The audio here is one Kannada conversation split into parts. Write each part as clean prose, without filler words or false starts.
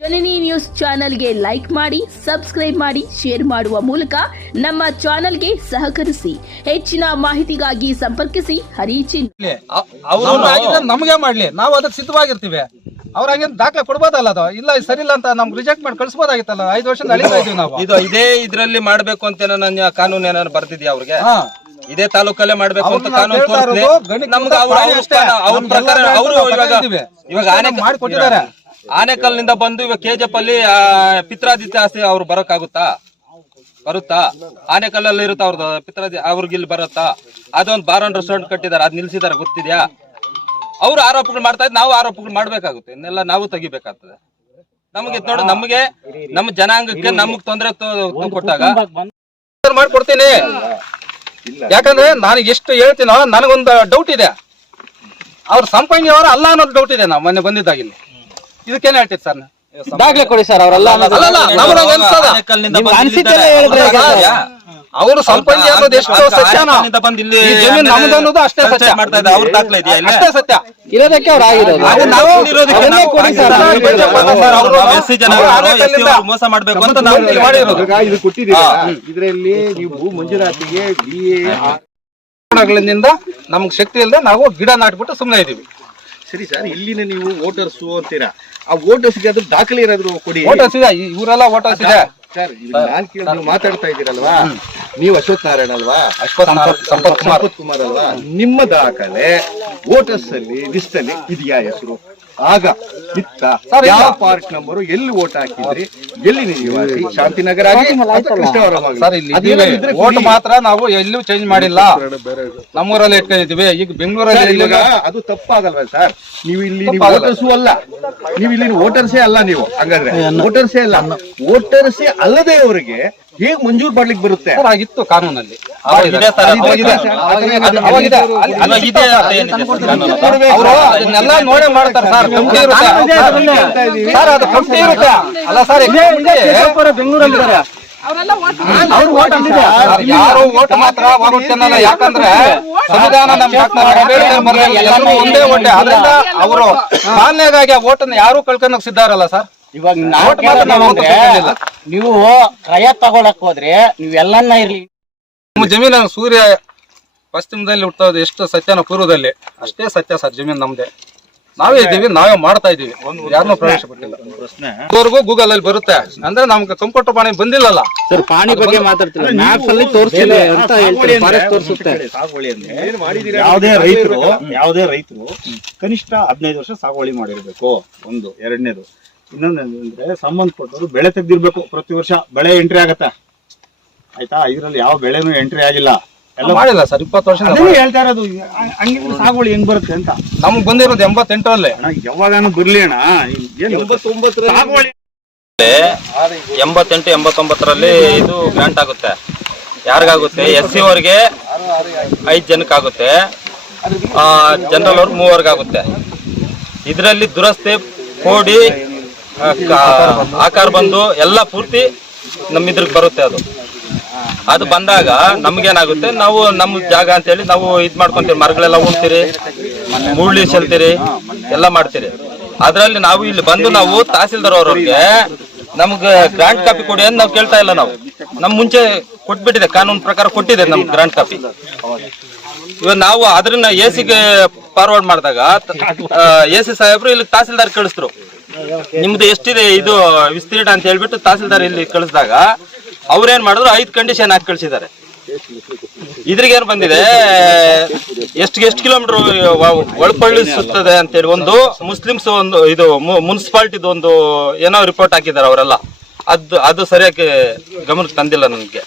ಜನನಿ ನ್ಯೂಸ್ ಚಾನೆಲ್ಗೆ ಲೈಕ್ ಮಾಡಿ, ಸಬ್ಸ್ಕ್ರೈಬ್ ಮಾಡಿ, ಶೇರ್ ಮಾಡುವ ಮೂಲಕ ನಮ್ಮ ಚಾನೆಲ್ಗೆ ಸಹಕರಿಸಿ. ಹೆಚ್ಚಿನ ಮಾಹಿತಿಗಾಗಿ ಸಂಪರ್ಕಿಸಿ ಹರಿಚಿನ್. ನಮಗೆ ಮಾಡ್ಲಿ, ನಾವು ಅದಕ್ಕೆ ಸಿದ್ಧವಾಗಿರ್ತೀವಿ. ಅವ್ರಾಗೇನ್ ದಾಖಲೆ ಕೊಡ್ಬೋದಲ್ಲ, ಅದು ಇಲ್ಲ ಸರಿ ಇಲ್ಲ ಅಂತ ನಮ್ಗೆ ರಿಜೆಕ್ಟ್ ಮಾಡಿ ಕಳಿಸಬಹುದಾಗಿತ್ತಲ್ಲ. 5 ವರ್ಷದಿಂದ ಅಳಿತಾ ಇದೀವಿ ನಾವು. ಇದೇ ಇದ್ರಲ್ಲಿ ಮಾಡ್ಬೇಕು ಅಂತ ಕಾನೂನು ಏನಾದ್ರು ಬರ್ತಿದ್ಯಾ ಅವ್ರಿಗೆ? ಇದೇ ತಾಲೂಕಲ್ಲೇ ಮಾಡ್ಬೇಕು ಅಂತ ಕಾನೂನು ಇವಾಗ ಮಾಡಿಕೊಟ್ಟಿದ್ದಾರೆ. ಆನೆಕಲ್ನಿಂದ ಬಂದು ಇವಾಗ ಕೆಜಿಎಫ್ ಅಲ್ಲಿ ಪಿತ್ರಾದಿತ್ಯ ಆಸ್ತಿ ಅವ್ರು ಬರುತ್ತಾ? ಆನೆಕಲ್ಲಲ್ಲಿ ಇರುತ್ತ ಅವ್ರದ್ದು ಪಿತ್ರಾದಿ, ಅವ್ರಿಗೆ ಇಲ್ಲಿ ಬರುತ್ತಾ? ಅದೊಂದು ಬಾರ್ ಅಂಡ್ ರೆಸ್ಟೋರೆಂಟ್ ಕಟ್ಟಿದಾರೆ, ಅದ್ ನಿಲ್ಸಿದಾರೆ, ಗೊತ್ತಿದ್ಯಾ? ಅವ್ರು ಆರೋಪಗಳು ಮಾಡ್ತಾ ಇದ್ ನಾವು ಆರೋಪಗಳು ಮಾಡ್ಬೇಕಾಗುತ್ತೆ, ಇನ್ನೆಲ್ಲ ನಾವು ತೆಗಿಬೇಕಾಗ್ತದೆ. ನಮಗೆ ನೋಡಿ, ನಮಗೆ ನಮ್ಮ ಜನಾಂಗಕ್ಕೆ ನಮಗ್ ತೊಂದರೆ ಕೊಟ್ಟಾಗ ಮಾಡ್ಕೊಡ್ತೀನಿ. ಯಾಕಂದ್ರೆ ನಾನು ಎಷ್ಟು ಹೇಳ್ತೀನೋ ನನಗೊಂದು ಡೌಟ್ ಇದೆ. ಅವ್ರ ಸಂಪಂಗಿ ಅವರ ಅಲ್ಲ ಅನ್ನೋದು ಡೌಟ್ ಇದೆ. ನಾವು ಮೊನ್ನೆ ಬಂದಿದ್ದಾಗಿಲ್ಲಿ ಇದಕ್ಕೇನ್ ಹೇಳ್ತೀರಿ ಸರ್? ದಾಖಲೆ ಕೊಡಿ ಸರ್. ಅವರೆಲ್ಲ ಅವರು ಸಂಪಂಗಿ ಅನ್ನೋದು ಎಷ್ಟು ಸತ್ಯನೋ ನಮ್ದು ಅನ್ನೋದು ಅಷ್ಟೇ ಸತ್ಯ. ಅಷ್ಟೇ ಸತ್ಯ ಇರೋದಕ್ಕೆ ಅವ್ರು ಆಗಿರೋದು. ಮೋಸ ಮಾಡ್ಬೇಕು ಅಂತ ನಾವು ಇದು ಕೊಟ್ಟಿದ್ದೀರಾ? ಇದರಲ್ಲಿ ನೀವು ಮಂಜೂರಾತಿಗೆ ನಮ್ಗೆ ಶಕ್ತಿ ಇಲ್ಲದೆ ನಾವು ಗಿಡ ನಾಟ್ಬಿಟ್ಟು ಸುಮ್ಮನೆ ಇದೀವಿ. ಸರಿ ಸರ್, ಇಲ್ಲಿನ ನೀವು ವೋಟರ್ಸು ಅಂತೀರಾ, ಆ ವೋಟರ್ಸ್ಗೆ ಅದ್ರ ದಾಖಲೆ ಇರೋದ್ರು ಕೊಡಿ. ವೋಟರ್ಸ್ ಇದೆ, ಇವರೆಲ್ಲ ವೋಟರ್ಸ್ ಇದೆ ಸರ್. ನಾನ್ ಕೇಳಿ ನೀವು ಮಾತಾಡ್ತಾ ಇದ್ದೀರಲ್ವಾ, ನೀವು ಅಶ್ವಥ್ ನಾರಾಯಣ ಅಲ್ವಾ, ಸಂಪತ್ ಕುಮಾರ್ ಅಲ್ವಾ, ನಿಮ್ಮ ದಾಖಲೆ ವೋಟರ್ಸ್ ಅಲ್ಲಿ ಲಿಸ್ಟ್ ಅಲ್ಲಿ ಇದೆಯಾ ಹೆಸರು? ಆಗ ಇತ್ತ ಯಾವ ಪಾರ್ಟ್ ನಂಬರು, ಎಲ್ಲಿ ವೋಟ್ ಹಾಕಿದ್ರಿ, ಎಲ್ಲಿ ನಿವಾಸಿ, ಶಾಂತಿನಗರ ವೋಟ್ ಮಾತ್ರ ನಾವು ಎಲ್ಲೂ ಚೇಂಜ್ ಮಾಡಿಲ್ಲ, ನಮ್ಮೂರಲ್ಲಿ ಇಟ್ಕೊಂಡಿದ್ವಿ. ಈಗ ಬೆಂಗಳೂರಲ್ಲಿ ಅದು ತಪ್ಪಾಗಲ್ವಾ ಸರ್? ನೀವು ಇಲ್ಲಿ ವೋಟರ್ಸು ಅಲ್ಲ, ನೀವು ಇಲ್ಲಿ ವೋಟರ್ಸೇ ಅಲ್ಲ. ನೀವು ಹಂಗಾದ್ರೆ ವೋಟರ್ಸೇ ಅಲ್ಲ, ವೋಟರ್ಸೇ ಅಲ್ಲದೆ ಅವರಿಗೆ ಹೇಗ್ ಮಂಜೂರು ಮಾಡ್ಲಿಕ್ಕೆ ಬರುತ್ತೆ? ಆಗಿತ್ತು ಕಾನೂನಲ್ಲಿ. ಅದನ್ನೆಲ್ಲ ನೋಡೇ ಮಾಡ್ತಾರೆ ಸರ್. ಕಮಿಟಿ ಇರುತ್ತೆ ಸರ್, ಅದು ಕಮಿಟಿ ಇರುತ್ತೆ ಅಲ್ಲ ಸರ್. ಬೆಂಗಳೂರಲ್ಲಿ ಯಾರು ಓಟ್ ಮಾತ್ರ ಹೋಗುತ್ತೇನಲ್ಲ, ಯಾಕಂದ್ರೆ ಸಂವಿಧಾನ ಎಲ್ಲರೂ ಒಂದೇ ಒಡ್ಡೆ. ಆದ್ರಿಂದ ಅವರು ಪಾಲನೆಗಾಗಿ ಓಟನ್ನು ಯಾರು ಕಳ್ಕೊಳಕ್ ಸಿದ್ಧಾರಲ್ಲ ಸರ್. ಇವಾಗ ನೀವು ಕ್ರಯ ತಗೊಳಕ್ ಹೋದ್ರೆ ನೀವೆಲ್ಲನ್ನ ಇರ್ಲಿ. ನಮ್ಮ ಜಮೀನು ಸೂರ್ಯ ಪಶ್ಚಿಮದಲ್ಲಿ ಹುಟ್ಟೋದು ಎಷ್ಟು ಸತ್ಯನ ಪೂರ್ವದಲ್ಲಿ ಅಷ್ಟೇ ಸತ್ಯ ಸರ್. ಜಮೀನು ನಮ್ದೇ, ನಾವೇ ಇದ್ದೀವಿ, ನಾವೇ ಮಾಡ್ತಾ ಇದೀವಿ, ಯಾರನ್ನೂ ಪ್ರವೇಶ ಪಟ್ಟಿಲ್ಲ. ಇದುವರೆಗೂ ಗೂಗಲ್ ಅಲ್ಲಿ ಬರುತ್ತೆ. ಅಂದ್ರೆ ನಮ್ಗೆ ಕಂಪ್ಯೂಟರ್ ಪಾಣಿ ಬಂದಿಲ್ಲಲ್ಲ ಸರ್. ಪಾಣಿ ಬಗ್ಗೆ ಮಾತಾಡ್ತಿಲ್ಲ, ಮ್ಯಾಪ್ಸ್ ಅಲ್ಲಿ ತೋರಿಸ್ತಿಲ್ಲ ಅಂತ ಹೇಳ್ತಾರೆ, ಫಾರೆಸ್ಟ್ ತೋರಿಸುತ್ತೆ. ಸಾಗುವಳಿ ಅಂದ್ರೆ ಯಾವುದೇ ರೈತರು ಕನಿಷ್ಠ 15 ವರ್ಷ ಸಾಗುವಳಿ ಮಾಡಿರ್ಬೇಕು. ಒಂದು. ಎರಡನೇದು, ಇನ್ನೊಂದಂದ್ರೆ ಸಂಬಂಧಪಟ್ಟವರು ಬೆಳೆ ತೆಗ್ದಿರ್ಬೇಕು. ಪ್ರತಿ ವರ್ಷ ಬೆಳೆ ಎಂಟ್ರಿ ಆಗತ್ತೆ, ಆಯ್ತಾ? ಇದ್ರಲ್ಲಿ ಯಾವ ಬೆಳೆನೂ ಎಂಟ್ರಿ ಆಗಿಲ್ಲ, ಎಲ್ಲ ಮಾಡಿಲ್ಲ ಸರ್. 20 ವರ್ಷ ಹೇಳ್ತಾ ಇರೋದು. ಹಂಗೆ ಸಾಗುವಳಿ ಹೆಂಗ್ ಬರುತ್ತೆ ಅಂತ ನಮ್ಗೆ ಬಂದಿರೋದು 88ರಲ್ಲಿ. ಯಾವಾಗಾನು ಬರ್ಲಿ ಅಣ್ಣ. 88, 89ರಲ್ಲಿ ಇದು ಗ್ರಾಂಟ್ ಆಗುತ್ತೆ. ಯಾರಿಗಾಗುತ್ತೆ? SC ಅವ್ರಿಗೆ 5 ಜನಕ್ಕಾಗುತ್ತೆ, ಜನರಲ್ ಅವ್ರಿಗೆ 3 ಆಗುತ್ತೆ. ಇದರಲ್ಲಿ ದುರಸ್ತಿ, ಕೋಡಿ, ಆಕಾರ ಬಂದು ಎಲ್ಲ ಪೂರ್ತಿ ನಮ್ಮಿದ್ರಿಗೆ ಬರುತ್ತೆ. ಅದು ಬಂದಾಗ ನಮ್ಗೇನಾಗುತ್ತೆ, ನಾವು ನಮ್ಮ ಜಾಗ ಅಂತೇಳಿ ನಾವು ಇದ್ ಮಾಡ್ಕೊಂತೀವಿ, ಮರಗಳೆಲ್ಲ ಉಣ್ತೀರಿ, ಮುಳ್ಳಿ ಚೆಲ್ತೀರಿ, ಎಲ್ಲ ಮಾಡ್ತೀರಿ. ಅದ್ರಲ್ಲಿ ನಾವು ಇಲ್ಲಿ ಬಂದು ನಾವು ತಹಸೀಲ್ದಾರ್ ಅವ್ರಿಗೆ ನಮ್ಗೆ ಗ್ರಾಂಟ್ ಕಾಪಿ ಕೊಡಿ ಅಂತ ನಾವು ಕೇಳ್ತಾ ಇಲ್ಲ. ನಾವು ನಮ್ ಮುಂಚೆ ಕೊಟ್ಬಿಟ್ಟಿದೆ, ಕಾನೂನು ಪ್ರಕಾರ ಕೊಟ್ಟಿದೆ ನಮ್ಗೆ ಗ್ರಾಂಟ್ ಕಾಪಿ. ಇವಾಗ ನಾವು ಅದನ್ನ ಎಸಿಗೆ ಫಾರ್ವರ್ಡ್ ಮಾಡಿದಾಗ AC ಸಾಹೇಬ್ರು ಇಲ್ಲಿ ತಹಸೀಲ್ದಾರ್ ಕಳಿಸಿದ್ರು. ನಿಮ್ದು ಎಷ್ಟಿದೆ ಇದು ವಿಸ್ತೀರ್ಣ ಅಂತ ಹೇಳ್ಬಿಟ್ಟು ತಹಸೀಲ್ದಾರ್ ಇಲ್ಲಿ ಕಳಿಸಿದಾಗ ಅವ್ರೇನ್ ಮಾಡಿದ್ರು, 5 ಕಂಡೀಷನ್ ಹಾಕಿ ಕಳಿಸಿದ್ದಾರೆ. ಇದ್ರಿಗೇನು ಬಂದಿದೆ, ಎಷ್ಟು ಕಿಲೋಮೀಟರ್ ಒಳಪಡಿಸುತ್ತದೆ ಅಂತೇಳಿ ಒಂದು ಮುಸ್ಲಿಮ್ಸ್ ಒಂದು ಇದು ಮುನ್ಸಿಪಾಲಿಟಿದು ಒಂದು ಏನೋ ರಿಪೋರ್ಟ್ ಹಾಕಿದ್ದಾರೆ ಅವರೆಲ್ಲ. ಅದು ಸರಿಯಾಗಿ ಗಮನಕ್ಕೆ ತಂದಿಲ್ಲ ನನಗೆ.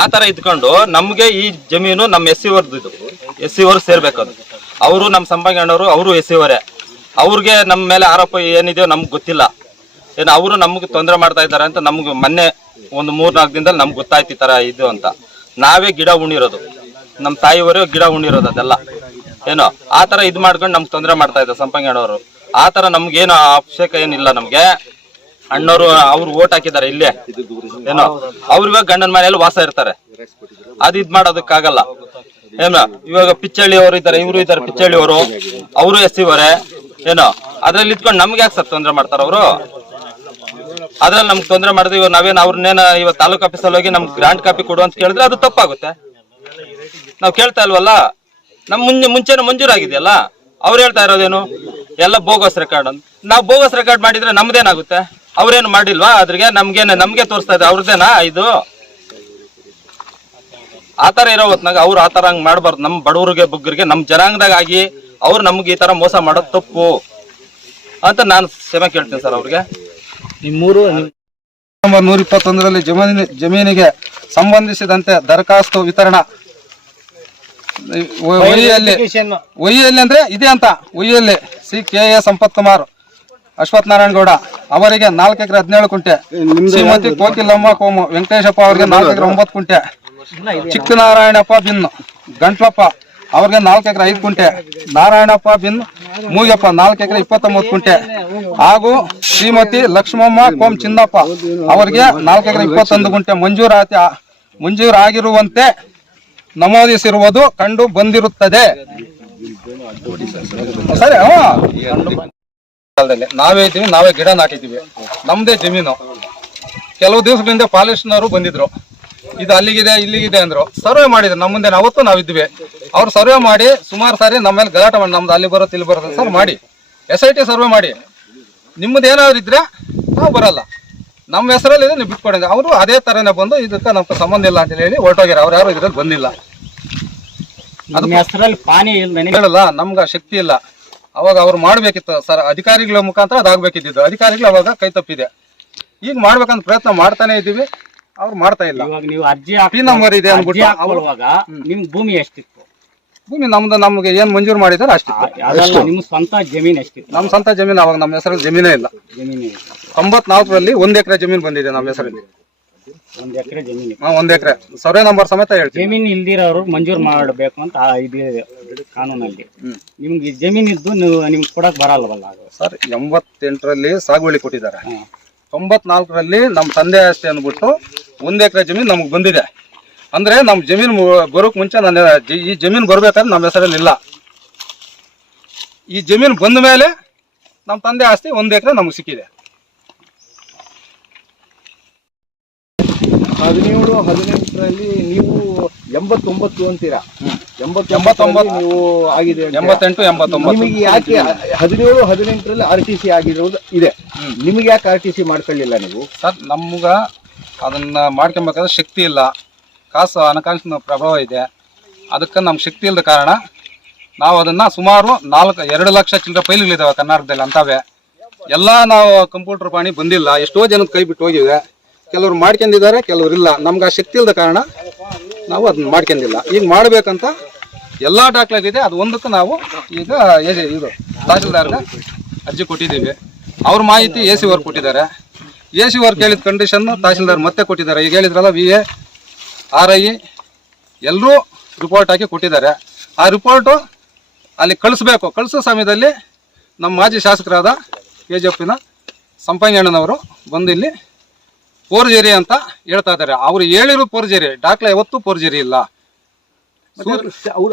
ಆ ತರ ಇದ್ಕೊಂಡು ನಮ್ಗೆ ಈ ಜಮೀನು ನಮ್ಮ SC ವರ್ದು, ಇದು SC ವರ್ಗ್ ಸೇರ್ಬೇಕು. ಅದು ಅವರು ನಮ್ಮ ಸಂಪಂಗಣ್ಣವರು, ಅವರು SC ವರೇ. ಅವ್ರಿಗೆ ನಮ್ಮ ಮೇಲೆ ಆರೋಪ ಏನಿದೆಯೋ ನಮ್ಗೆ ಗೊತ್ತಿಲ್ಲ. ಏನು ಅವರು ನಮ್ಗೆ ತೊಂದರೆ ಮಾಡ್ತಾ ಇದ್ದಾರೆ ಅಂತ ನಮ್ಗೆ ಮೊನ್ನೆ ಒಂದು 3-4 ದಿನದಲ್ಲಿ ನಮ್ಗೆ ಗೊತ್ತಾಯ್ತು ಈ ತರ ಇದು ಅಂತ. ನಾವೇ ಗಿಡ ಉಣಿರೋದು, ನಮ್ಮ ತಾಯಿಯವರೇ ಗಿಡ ಉಣಿರೋದು, ಅದೆಲ್ಲ ಏನೋ ಆ ತರ ಇದ್ ಮಾಡ್ಕೊಂಡು ನಮ್ಗೆ ತೊಂದರೆ ಮಾಡ್ತಾ ಇದ್ದಾರೆ ಸಂಪಂಗಣ್ಣವರು. ಆ ತರ ನಮ್ಗೇನು ಅವಶ್ಯಕ ಏನಿಲ್ಲ. ನಮ್ಗೆ ಅಣ್ಣವರು ಅವ್ರು ಓಟ್ ಹಾಕಿದ್ದಾರೆ ಇಲ್ಲೇ, ಏನೋ ಅವ್ರಿವಾಗ ಗಂಡನ ಮನೆಯಲ್ಲಿ ವಾಸ ಇರ್ತಾರೆ. ಅದು ಇದ್ ಮಾಡೋದಕ್ಕಾಗಲ್ಲ. ಏನೋ ಇವಾಗ ಪಿಚ್ಚಳ್ಳಿ ಅವರು ಇದ್ದಾರೆ, ಇವರು ಇದ್ದಾರೆ ಪಿಚ್ಚಳ್ಳಿ ಅವರು, ಅವರು SC ವರೇ. ಏನೋ ಅದ್ರಲ್ಲಿ ಇದ್ಕೊಂಡು ನಮ್ಗೆ ಯಾಕೆ ಸರ್ ತೊಂದರೆ ಮಾಡ್ತಾರ ಅವರು? ಅದ್ರಲ್ಲಿ ನಮ್ಗೆ ತೊಂದರೆ ಮಾಡಿದ್ರೆ ಇವಾಗ ನಾವೇನು ಅವ್ರನ್ನೇನ ಇವಾಗ ತಾಲೂಕ್ ಆಫೀಸಲ್ಲಿ ಹೋಗಿ ನಮ್ಗೆ ಗ್ರಾಂಟ್ ಕಾಪಿ ಕೊಡು ಅಂತ ಕೇಳಿದ್ರೆ ಅದು ತಪ್ಪಾಗುತ್ತೆ. ನಾವು ಕೇಳ್ತಾ ಇಲ್ವಲ್ಲ, ನಮ್ ಮುಂಚೆನೆ ಮಂಜೂರಾಗಿದೆಯಲ್ಲ. ಅವ್ರು ಹೇಳ್ತಾ ಇರೋದೇನು ಎಲ್ಲ ಬೋಗಸ್ ರೆಕಾರ್ಡ್ ಅಂತ. ನಾವು ಬೋಗಸ್ ರೆಕಾರ್ಡ್ ಮಾಡಿದ್ರೆ ನಮ್ದೇನಾಗುತ್ತೆ? ಅವ್ರೇನು ಮಾಡಿಲ್ವಾ? ಅದ್ರಿಗೆ ನಮ್ಗೆ ತೋರಿಸ್ತಾ ಇದೆ ಅವ್ರದ್ದೇನಾ ಇದು? ಆತರ ಇರೋ ಹೊತ್ನಾಗ ಅವ್ರು ಆತರ ಹಂಗ್ ಮಾಡ್ಬಾರ್ದು. ನಮ್ ಬಡವರಿಗೆ ಬುಗ್ಗರಿಗೆ ನಮ್ ಜನಾಂಗದಾಗ ಆಗಿ ಅವ್ರು ನಮ್ಗೆ ಈ ತರ ಮೋಸ ಮಾಡೋದು ತಪ್ಪು ಅಂತ ನಾನು ಕ್ಷಮೆ ಕೇಳ್ತೀನಿ ಸರ್ ಅವ್ರಿಗೆ. ನಿಮ್ಮೂರು ನಂಬರ್ 121ರಲ್ಲಿ ಜಮೀನಿಗೆ ಸಂಬಂಧಿಸಿದಂತೆ ದರಖಾಸ್ತು ವಿತರಣಾ ಒಯ್ಯಲ್ಲಿ ಅಂದ್ರೆ ಇದೆ ಅಂತ ಒಯ್ಯಲ್ಲಿ CKA ಸಂಪತ್ ಕುಮಾರ್ ಅಶ್ವಥ್ ನಾರಾಯಣ ಗೌಡ ಅವರಿಗೆ 4 ಎಕರೆ 17 ಕುಂಟೆ, ಶ್ರೀಮತಿ ಕೋಕಿಲಮ್ಮ ಕೋಮು ವೆಂಕಟೇಶಪ್ಪ ಅವರಿಗೆ 4 ಎಕರೆ 9 ಕುಂಟೆ, ಚಿಕ್ಕನಾರಾಯಣಪ್ಪ ಬಿನ್ ಗಂಟ್ಲಪ್ಪ ಅವ್ರಿಗೆ 4 ಎಕರೆ 5 ಕುಂಟೆ, ನಾರಾಯಣಪ್ಪ ಬಿನ್ ಮೂಗಪ್ಪ 4 ಎಕರೆ 29 ಕುಂಟೆ ಹಾಗೂ ಶ್ರೀಮತಿ ಲಕ್ಷ್ಮಮ್ಮ ಕೋಮ್ ಚಿನ್ನಪ್ಪ ಅವರಿಗೆ 4 ಎಕರೆ 21 ಕುಂಟೆ ಮಂಜೂರಾಗಿರುವಂತೆ ನಮೂದಿಸಿರುವುದು ಕಂಡು ಬಂದಿರುತ್ತದೆ. ಸರಿ, ನಾವೇ ಇದ್ದೀವಿ, ನಾವೇ ಗಿಡ ನಾಟಿದ್ದೀವಿ, ನಮ್ದೇ ಜಮೀನು. ಕೆಲವು ದಿವಸಗಳಿಂದ ಪಾಲಿಸ್ನವರು ಬಂದಿದ್ರು, ಇದು ಅಲ್ಲಿಗಿದೆ ಇಲ್ಲಿಗಿದೆ ಅಂದ್ರು. ಸರ್ವೆ ಮಾಡಿದ್ರು ನಮ್ಮ ಮುಂದೆ, ಅವತ್ತು ನಾವಿದ್ವಿ. ಅವ್ರು ಸರ್ವೆ ಮಾಡಿ ಸುಮಾರು ಸಾರಿ ನಮ್ಮ ಮೇಲೆ ಗಲಾಟೆ ಮಾಡಿ, ನಮ್ದು ಅಲ್ಲಿ ಬರುತ್ತೆ ಇಲ್ಲಿ ಬರುತ್ತೆ ಸರ್ ಮಾಡಿ SIT ಸರ್ವೆ ಮಾಡಿ, ನಿಮ್ಮದು ಏನಾದ್ರು ಇದ್ರೆ ನಾವು ಬರಲ್ಲ, ನಮ್ಮ ಹೆಸರಲ್ಲಿ ಇದೆ ನೀವು ಬಿಟ್ಕೊಡಿ. ಅವರು ಅದೇ ತರನೇ ಬಂದು ಇದಕ್ಕೆ ನಮ್ಗೆ ಸಂಬಂಧ ಇಲ್ಲ ಅಂತ ಹೇಳಿ ಹೊರಟೋಗ್ಯಾರ. ಅವ್ರು ಯಾರು ಇದ್ರಲ್ಲಿ ಬಂದಿಲ್ಲ. ಹೆಸರಲ್ಲಿ ಪಾನಿ ಹೇಳಲ್ಲ, ನಮ್ಗೆ ಶಕ್ತಿ ಇಲ್ಲ. ಅವಾಗ ಅವ್ರು ಮಾಡ್ಬೇಕಿತ್ತು ಸರ್, ಅಧಿಕಾರಿಗಳ ಮುಖಾಂತರ ಅದಾಗಬೇಕಿದ್ದು. ಅಧಿಕಾರಿಗಳು ಅವಾಗ ಕೈ ತಪ್ಪಿದೆ. ಈಗ ಮಾಡ್ಬೇಕಂತ ಪ್ರಯತ್ನ ಮಾಡ್ತಾನೆ ಇದ್ದೀವಿ, ಅವ್ರು ಮಾಡ್ತಾ ಇಲ್ಲ. ನೀವು ಅರ್ಜಿ ಪಿ ನಂಬರ್ ಇದೆ ಅಂದ್ಬಿಟ್ಟು ನಿಮ್ ಭೂಮಿ ಎಷ್ಟಿತ್ತು? ಭೂಮಿ ನಮ್ಗೆ ಏನ್ ಮಂಜೂರು ಮಾಡಿದಾರೆ ಅಷ್ಟಿತ್ತು. ನಿಮ್ ಸ್ವಂತ ಜಮೀನ್ ಎಷ್ಟಿತ್ತು? ನಮ್ ಸ್ವಂತ ಜಮೀನು ಅವಾಗ ನಮ್ಮ ಹೆಸರಲ್ಲಿ ಜಮೀನೇ ಇಲ್ಲ. 94ರಲ್ಲಿ 1 ಎಕರೆ ಜಮೀನು ಬಂದಿದೆ ನಮ್ಮ ಹೆಸರಲ್ಲಿ. 1 ಎಕರೆ ಜಮೀನು? 1 ಎಕರೆ ಸರ್ವೆ ನಂಬರ್ ಸಮೇತ ಹೇಳ್ತೀವಿ. ಜಮೀನ್ ಇಲ್ದಿರೋರು ಮಂಜೂರು ಮಾಡಬೇಕು ಅಂತ ಇದೆ ಕಾನೂನಲ್ಲಿ. ನಿಮ್ಗೆ ಜಮೀನ್ ಇದ್ದು ನಿಮ್ಗೆ ಕೊಡಕ್ ಬರಲ್ವಲ್ಲ ಸರ್? 88ರಲ್ಲಿ ಸಾಗುವಳಿ ಕೊಟ್ಟಿದ್ದಾರೆ, 94ರಲ್ಲಿ ನಮ್ಮ ತಂದೆ ಆಸ್ತಿ ಅಂದ್ಬಿಟ್ಟು 1 ಎಕರೆ ಜಮೀನು ನಮ್ಗೆ ಬಂದಿದೆ. ಅಂದ್ರೆ ನಮ್ ಜಮೀನು ಬರೋಕ್ ಮುಂಚೆ ಈ ಜಮೀನು ಬರ್ಬೇಕಾದ್ರೆ ನಮ್ಮ ಹೆಸರಲ್ಲಿ ಇಲ್ಲ. ಈ ಜಮೀನು ಬಂದ ಮೇಲೆ ನಮ್ಮ ತಂದೆ ಆಸ್ತಿ 1 ಎಕರೆ ನಮ್ಗೆ ಸಿಕ್ಕಿದೆ. 17-18ರಲ್ಲಿ ನೀವು 89 ಅಂತೀರಾ? 89 ನೀವು ಆಗಿದೆ. 88, 89 ನಿಮಗೆ ಯಾಕೆ 17-18ರಲ್ಲಿ RTC ಆಗಿರೋದು ಇದೆ, ನಿಮಗೆ ಯಾಕೆ RTC ಮಾಡ್ಕೊಳ್ಳಿಲ್ಲ ನೀವು? ಸರ್, ನಮ್ಗ ಅದನ್ನ ಮಾಡ್ಕೊಬೇಕಾದ್ರೆ ಶಕ್ತಿ ಇಲ್ಲ, ಹಣಕಾಸಿನ ಪ್ರಭಾವ ಇದೆ. ಅದಕ್ಕೆ ನಮ್ಗೆ ಶಕ್ತಿ ಇಲ್ಲದ ಕಾರಣ ನಾವು ಅದನ್ನ ಸುಮಾರು 2 ಲಕ್ಷ ಚಿಲ್ಲರೆ ಫೈಲ್ಗಳಿದಾವೆ ಕರ್ನಾಟಕದಲ್ಲಿ ಅಂತವೆ ಎಲ್ಲ. ನಾವು ಕಂಪ್ಯೂಟರ್ ಪಾಣಿ ಬಂದಿಲ್ಲ, ಎಷ್ಟೋ ಜನದ ಕೈ ಬಿಟ್ಟು ಹೋಗಿವೆ. ಕೆಲವ್ರು ಮಾಡ್ಕೊಂಡಿದ್ದಾರೆ, ಕೆಲವ್ರು ಇಲ್ಲ. ನಮ್ಗೆ ಆ ಶಕ್ತಿ ಇಲ್ಲದ ಕಾರಣ ನಾವು ಅದನ್ನ ಮಾಡ್ಕೊಂಡಿಲ್ಲ. ಈಗ ಮಾಡ್ಬೇಕಂತ ಎಲ್ಲ ದಾಖಲಾಗಿದೆ. ಅದು ಒಂದಕ್ಕೆ ನಾವು ಈಗ ಇದು ತಹಶೀಲ್ದಾರ್ಗೆ ಅರ್ಜಿ ಕೊಟ್ಟಿದ್ದೀವಿ. ಅವ್ರ ಮಾಹಿತಿ AC ಅವ್ರು ಕೊಟ್ಟಿದ್ದಾರೆ. AC ಅವ್ರು ಕೇಳಿದ ಕಂಡೀಷನ್ ತಹಶೀಲ್ದಾರ್ ಮತ್ತೆ ಕೊಟ್ಟಿದ್ದಾರೆ. ಈಗ ಹೇಳಿದ್ರಲ್ಲ VA RI ಎಲ್ಲರೂ ರಿಪೋರ್ಟ್ ಹಾಕಿ ಕೊಟ್ಟಿದ್ದಾರೆ. ಆ ರಿಪೋರ್ಟು ಅಲ್ಲಿ ಕಳಿಸ್ಬೇಕು. ಕಳಿಸೋ ಸಮಯದಲ್ಲಿ ನಮ್ಮ ಮಾಜಿ ಶಾಸಕರಾದ KGFನ ಸಂಪಂಗಣ್ಣನವರು ಬಂದು ಇಲ್ಲಿ ಫೋರ್ಜರಿ ಅಂತ ಹೇಳ್ತಾ ಇದ್ದಾರೆ. ಅವ್ರು ಹೇಳಿರೋ ಫೋರ್ಜರಿ, ದಾಖಲೆ ಯಾವತ್ತೂ ಫೋರ್ಜರಿ ಇಲ್ಲ.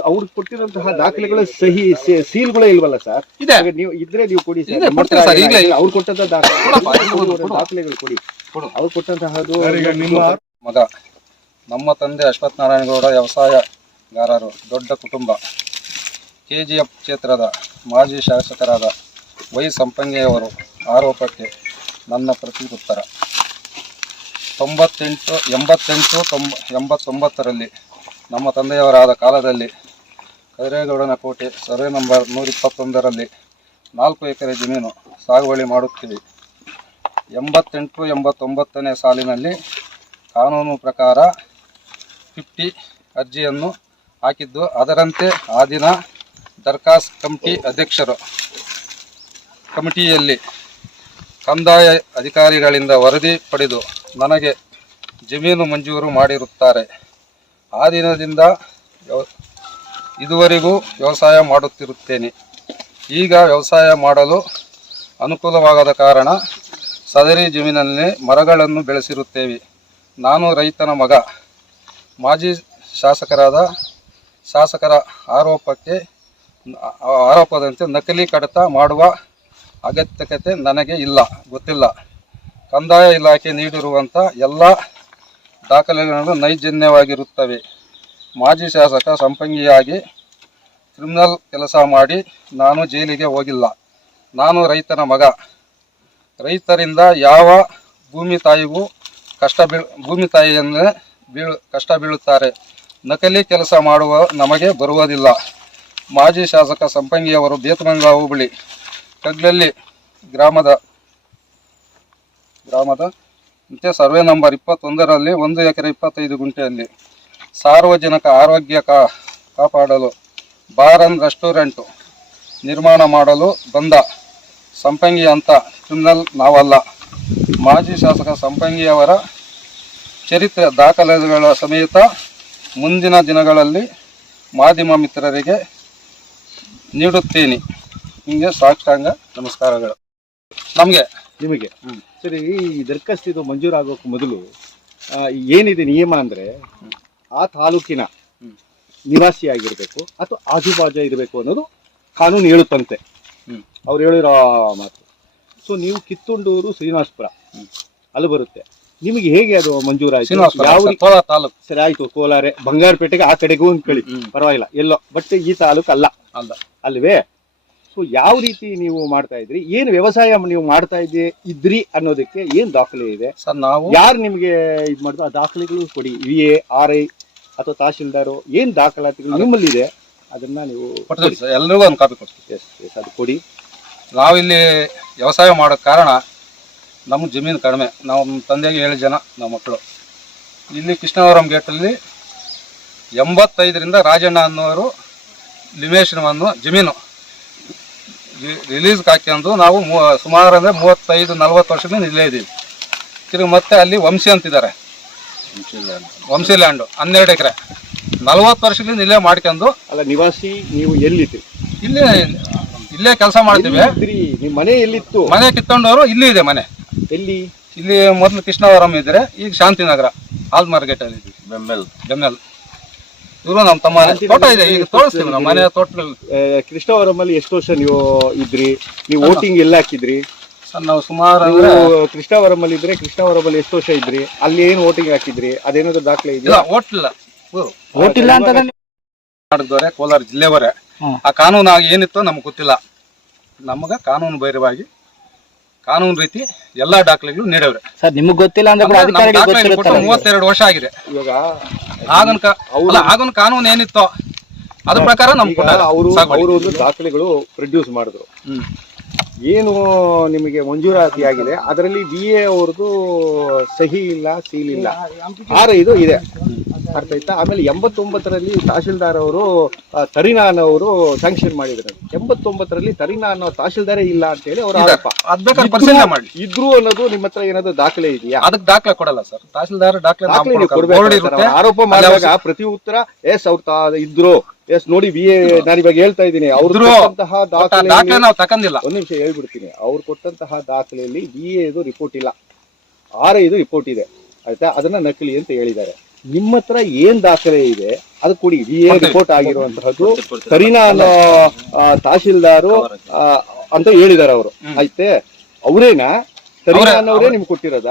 ಅವ್ರು ಕೊಟ್ಟಿರುವಂತಹ ದಾಖಲೆಗಳ ಸಹಿ ಸೀಲ್ಗಳೇ ಇಲ್ವಲ್ಲ ಸರ್? ಇದೆ, ನೀವು ಇದ್ರೆ ನೀವು ಕೊಡಿ ಸರ್. ಅವ್ರು ಕೊಟ್ಟಂತ ದಾಖಲೆಗಳು ಕೊಡಿ. ಅವ್ರು ಕೊಟ್ಟಂತಹದ್ದು ನಿಮ್ಮ ಮಗ, ನಮ್ಮ ತಂದೆ ಅಶ್ವಥ್ ನಾರಾಯಣ ಗೌಡ ವ್ಯವಸಾಯಗಾರರು, ದೊಡ್ಡ ಕುಟುಂಬ, KGF ಕ್ಷೇತ್ರದ ಮಾಜಿ ಶಾಸಕರಾದ ವೈ ಸಂಪಂಗೆಯವರು ಆರೋಪಕ್ಕೆ ನನ್ನ ಪ್ರತ್ಯುತ್ತರ. 89ರಲ್ಲಿ ನಮ್ಮ ತಂದೆಯವರಾದ ಕಾಲದಲ್ಲಿ ಕೈರೇಗೌಡನ ಕೋಟೆ ಸರ್ವೆ ನಂಬರ್ 121ರಲ್ಲಿ 4 ಎಕರೆ ಜಮೀನು ಸಾಗುವಳಿ ಮಾಡುತ್ತೀವಿ. 88-89ನೇ ಸಾಲಿನಲ್ಲಿ ಕಾನೂನು ಪ್ರಕಾರ 50 ಅರ್ಜಿಯನ್ನು ಹಾಕಿದ್ದು. ಅದರಂತೆ ಆ ದಿನ ದರ್ಖಾಸ್ ಕಮಿಟಿ ಅಧ್ಯಕ್ಷರು ಕಮಿಟಿಯಲ್ಲಿ ಕಂದಾಯ ಅಧಿಕಾರಿಗಳಿಂದ ವರದಿ ಪಡೆದು ನನಗೆ ಜಮೀನು ಮಂಜೂರು ಮಾಡಿರುತ್ತಾರೆ. ಆ ದಿನದಿಂದ ಇದುವರೆಗೂ ವ್ಯವಸಾಯ ಮಾಡುತ್ತಿರುತ್ತೇನೆ. ಈಗ ವ್ಯವಸಾಯ ಮಾಡಲು ಅನುಕೂಲವಾಗದ ಕಾರಣ ಸದರಿ ಜಮೀನಿನಲ್ಲಿ ಮರಗಳನ್ನು ಬೆಳೆಸಿರುತ್ತೇವೆ. ನಾನು ರೈತನ ಮಗ. ಮಾಜಿ ಶಾಸಕರ ಆರೋಪದಂತೆ ನಕಲಿ ಕಡತ ಮಾಡುವ ಅಗತ್ಯತೆ ನನಗೆ ಇಲ್ಲ, ಗೊತ್ತಿಲ್ಲ. ಕಂದಾಯ ಇಲಾಖೆ ನೀಡಿರುವಂಥ ಎಲ್ಲ ದಾಖಲೆಗಳು ನೈಜನ್ಯವಾಗಿರುತ್ತವೆ. ಮಾಜಿ ಶಾಸಕ ಸಂಪಂಗಿಯಾಗಿ ಕ್ರಿಮಿನಲ್ ಕೆಲಸ ಮಾಡಿ ನಾನು ಜೈಲಿಗೆ ಹೋಗಿಲ್ಲ. ನಾನು ರೈತನ ಮಗ. ರೈತರಿಂದ ಯಾವ ಭೂಮಿ ತಾಯಿಗೂ ಭೂಮಿ ತಾಯಿಯನ್ನೇ ಕಷ್ಟ ಬೀಳುತ್ತಾರೆ. ನಕಲಿ ಕೆಲಸ ಮಾಡುವ ನಮಗೆ ಬರುವುದಿಲ್ಲ. ಮಾಜಿ ಶಾಸಕ ಸಂಪಂಗಿಯವರು ಬೇತಮಂಗಲ ಹೋಬಳಿ ಕಗ್ಲಲ್ಲಿ ಗ್ರಾಮದ ಸರ್ವೆ ನಂಬರ್ 21ರಲ್ಲಿ 1 ಎಕರೆ 25 ಗುಂಟೆಯಲ್ಲಿ ಸಾರ್ವಜನಿಕ ಆರೋಗ್ಯ ಕಾಪಾಡಲು ಬಾರ್ ಅಂಡ್ ರೆಸ್ಟೋರೆಂಟ್ ನಿರ್ಮಾಣ ಮಾಡಲು ಬಂದ ಸಂಪಂಗಿ ಅಂತ ಕ್ರಿಮಿನಲ್ ನಾವಲ್ಲ. ಮಾಜಿ ಶಾಸಕ ಸಂಪಂಗಿಯವರ ಚರಿತ್ರೆ ದಾಖಲೆಗಳ ಸಮೇತ ಮುಂದಿನ ದಿನಗಳಲ್ಲಿ ಮಾಧ್ಯಮ ಮಿತ್ರರಿಗೆ ನೀಡುತ್ತೇನೆ. ಹಿಂಗೆ ಸಾಷ್ಟಾಂಗ ನಮಸ್ಕಾರಗಳು. ನಿಮಗೆ ಸರಿ, ಈ ದರಖಾಸ್ತು ಇದು ಮಂಜೂರಾಗೋಕೆ ಮೊದಲು ಏನಿದೆ ನಿಯಮ ಅಂದ್ರೆ ಆ ತಾಲೂಕಿನ ನಿವಾಸಿಯಾಗಿರ್ಬೇಕು ಅಥವಾ ಆಜುಬಾಜು ಇರಬೇಕು ಅನ್ನೋದು ಕಾನೂನು ಹೇಳುತ್ತಂತೆ. ಅವ್ರು ಹೇಳಿರೋ ಮಾತು. ಸೊ ನೀವು ಕಿತ್ತುಂಡೂರು ಶ್ರೀನಿವಾಸಪುರ ಅಲ್ಲಿ ಬರುತ್ತೆ. ನಿಮಗೆ ಹೇಗೆ ಅದು ಮಂಜೂರಾಯ್ತು? ಯಾವ ತಾಲೂಕು ಸರಿ ಆಯ್ತು, ಕೋಲಾರ ಬಂಗಾರಪೇಟೆಗೆ ಆ ಕಡೆಗೂ ಕೇಳಿ ಪರವಾಗಿಲ್ಲ, ಎಲ್ಲೋ ಬಟ್ ಈ ತಾಲೂಕು ಅಲ್ಲ ಅಲ್ವೇ? ಸೊ ಯಾವ ರೀತಿ ನೀವು ಮಾಡ್ತಾ ಇದ್ರಿ, ಏನು ವ್ಯವಸಾಯ ನೀವು ಮಾಡ್ತಾ ಇದ್ರಿ ಅನ್ನೋದಕ್ಕೆ ಏನ್ ದಾಖಲೆ ಇದೆ ಸರ್? ನಾವು ಯಾರು ನಿಮ್ಗೆ ಇದು ಮಾಡಿದ್ರು ಆ ದಾಖಲೆಗಳು ಕೊಡಿ. VA, RI ಅಥವಾ ತಹಶೀಲ್ದಾರು ಏನ್ ದಾಖಲಾತಿಗಳು ನಿಮ್ಮಲ್ಲಿ ಇದೆ ಅದನ್ನ ನೀವು ಎಲ್ರಿಗೂ ಒಂದು ಕಾಪಿ ಕೊಡ್ತೀವಿ. ಎಸ್ ಅದು ಕೊಡಿ. ನಾವಿಲ್ಲಿ ವ್ಯವಸಾಯ ಮಾಡೋ ಕಾರಣ ನಮ್ಮ ಜಮೀನು ಕಡಿಮೆ. ನಮ್ಮ ತಂದೆಗೆ 7 ಜನ ನಮ್ಮ ಮಕ್ಕಳು. ಇಲ್ಲಿ ಕೃಷ್ಣವರಂ ಗೇಟಲ್ಲಿ 85ರಿಂದ ರಾಜಣ್ಣ ಅನ್ನೋರು ಲಿಮೇಶನವನ್ನು ಜಮೀನು ರಿಲೀಸ್ಗೆ ಹಾಕ್ಯಂದು ನಾವು ಸುಮಾರು ಅಂದರೆ 35-40 ವರ್ಷದಿಂದ ಇಲ್ಲೇ ಇದ್ದೀವಿ. ತಿರುಗಿ ಮತ್ತೆ ಅಲ್ಲಿ ವಂಶಿ ಅಂತಿದ್ದಾರೆ, ವಂಶಿ ಲ್ಯಾಂಡು 12 ಎಕರೆ 40 ವರ್ಷದಿಂದ ಇಲ್ಲೇ ಮಾಡ್ಕೊಂಡು. ಅಲ್ಲ, ನಿವಾಸಿ ನೀವು ಎಲ್ಲಿದ್ರಿ? ಇಲ್ಲೇ ಕೆಲಸ ಮಾಡ್ತೀವಿ. ನಿಮ್ಮ ಮನೆ ಎಲ್ಲಿತ್ತು? ಮನೆ ಕಿತ್ತೊಂಡವರು ಇಲ್ಲಿ ಇದೆ ಮನೆ. ಎಲ್ಲಿ? ಇಲ್ಲಿ ಮೊದಲು ಕೃಷ್ಣವರಂ ಇದ್ರೆ, ಈಗ ಶಾಂತಿನಗರ ಆಲ್ ಮಾರ್ಕೆಟಲ್ಲಿ ಇದ್ದೀವಿ. ಬೆಮ್ಮೆಲ್ ಇವರು ನಮ್ಮ ತಮ್ಮ ತೋಟ ಇದೆ, ಈಗ ತೋರಿಸ್ತೀವಿ ನಮ್ಮ ಮನೆ ತೋಟದಲ್ಲಿ. ಕೃಷ್ಣವರಮಲ್ಲಿ ಎಷ್ಟು ವರ್ಷ ನೀವು ಇದ್ರಿ? ನೀವು ವೋಟಿಂಗ್ ಎಲ್ಲ ಹಾಕಿದ್ರಿ ಸರ್? ನಾವು ಸುಮಾರು ಕೃಷ್ಣವರಮಲ್ಲಿ ಇದ್ರೆ ಕೃಷ್ಣವರಮಲ್ಲಿ ಎಷ್ಟು ವರ್ಷ ಇದ್ರಿ? ಅಲ್ಲಿ ಏನು ವೋಟಿಂಗ್ ಹಾಕಿದ್ರಿ? ಅದೇನಾದ್ರು ದಾಖಲೆ ಇದೆಯಾ? ಓಟಿಲ್ಲ ಅಂತ ಮಾಡಿದವರೇ ಕೋಲಾರ ಜಿಲ್ಲೆಯವರೇ. ಆ ಕಾನೂನು ಏನಿತ್ತು ನಮ್ಗೆ ಗೊತ್ತಿಲ್ಲ. ನಮಗ ಕಾನೂನು ಬೈರವಾಗಿ ಕಾನೂನು ರೀತಿ ಎಲ್ಲಾ ದಾಖಲೆಗಳು ನೀಡವ್ರೆ ಸರ್. ನಿಮ್ಗೆ ಗೊತ್ತಿಲ್ಲ ಅಂದ್ರೆ 32 ವರ್ಷ ಆಗಿದೆ. ಇವಾಗ ಆಗನ್ ಕಾನೂನು ಏನಿತ್ತೋ ಅದ್ರ ಪ್ರಕಾರ ಅವರು ಒಂದು ದಾಖಲೆಗಳು ಪ್ರೊಡ್ಯೂಸ್ ಮಾಡಿದ್ರು. ಏನು ನಿಮಗೆ ಮಂಜೂರಾತಿ ಆಗಿದೆ ಅದರಲ್ಲಿ VA ಅವ್ರದ್ದು ಸಹಿ ಇಲ್ಲ, ಸೀಲ್ ಇಲ್ಲ, 6 ಇದೆ, ಅರ್ಥ ಆಯ್ತಾ? ಆಮೇಲೆ 89ರಲ್ಲಿ ತಹಶೀಲ್ದಾರ್ ಅವರು ತರಿನಾನ್ ಅವರು ಸ್ಯಾಂಕ್ಷನ್ ಮಾಡಿದ್ರು. 89ರಲ್ಲಿ ತರಿನಾನ್ ಅನ್ನೋ ತಹಶೀಲ್ದಾರೇ ಇಲ್ಲ ಅಂತ ಹೇಳಿ ಅವರ ಆರೋಪ. ಇದ್ರು ಅನ್ನೋದು ನಿಮ್ಮ ಹತ್ರ ಏನಾದ್ರು ದಾಖಲೆ ಇದೆಯಾ? ಅದಕ್ಕೆ ದಾಖಲೆ ಕೊಡಲ್ಲ ಸರ್. ತಹಶೀಲ್ದಾರ್ ದಾಖಲೆ ಆರೋಪ ಮಾಡಿದಾಗ ಪ್ರತಿ ಉತ್ತರ ಎಸ್ ಅವ್ರು ಇದ್ರು, ಎಸ್ ನೋಡಿ VA ನಾನು ಇವಾಗ ಹೇಳ್ತಾ ಇದ್ದೀನಿ, ಅವ್ರು ಕೊಟ್ಟಂತಹ ದಾಖಲೆ ನಾವು ತಕಂದಿಲ್ಲ. ಒಂದ್ ನಿಮಿಷ ಹೇಳ್ಬಿಡ್ತೀನಿ. ಅವ್ರು ಕೊಟ್ಟಂತಹ ದಾಖಲೆಯಲ್ಲಿ VA ರಿಪೋರ್ಟ್ ಇಲ್ಲ, RI ರಿಪೋರ್ಟ್ ಇದೆ, ಆಯ್ತಾ? ಅದನ್ನ ನಕಲಿ ಅಂತ ಹೇಳಿದ್ದಾರೆ. ನಿಮ್ಮ ಹತ್ರ ಏನ್ ದಾಖಲೆ ಇದೆ ಅದು ಕೊಡಿ. VA ರಿಪೋರ್ಟ್ ಆಗಿರುವಂತಹದ್ದು ತರಿನಾನ್ ತಹಶೀಲ್ದಾರು ಅಂತ ಹೇಳಿದಾರೆ ಅವರು, ಆಯ್ತೆ? ಅವರೇನಾ? ತರಿನಾನ್ ಅವರೇ ನಿಮ್ಗೆ ಕೊಟ್ಟಿರೋದ?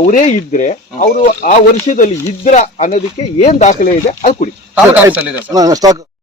ಅವರೇ ಇದ್ರೆ ಅವರು ಆ ವರ್ಷದಲ್ಲಿ ಇದ್ರ ಅನ್ನೋದಕ್ಕೆ ಏನ್ ದಾಖಲೆ ಇದೆ ಅದು ಕೊಡಿ.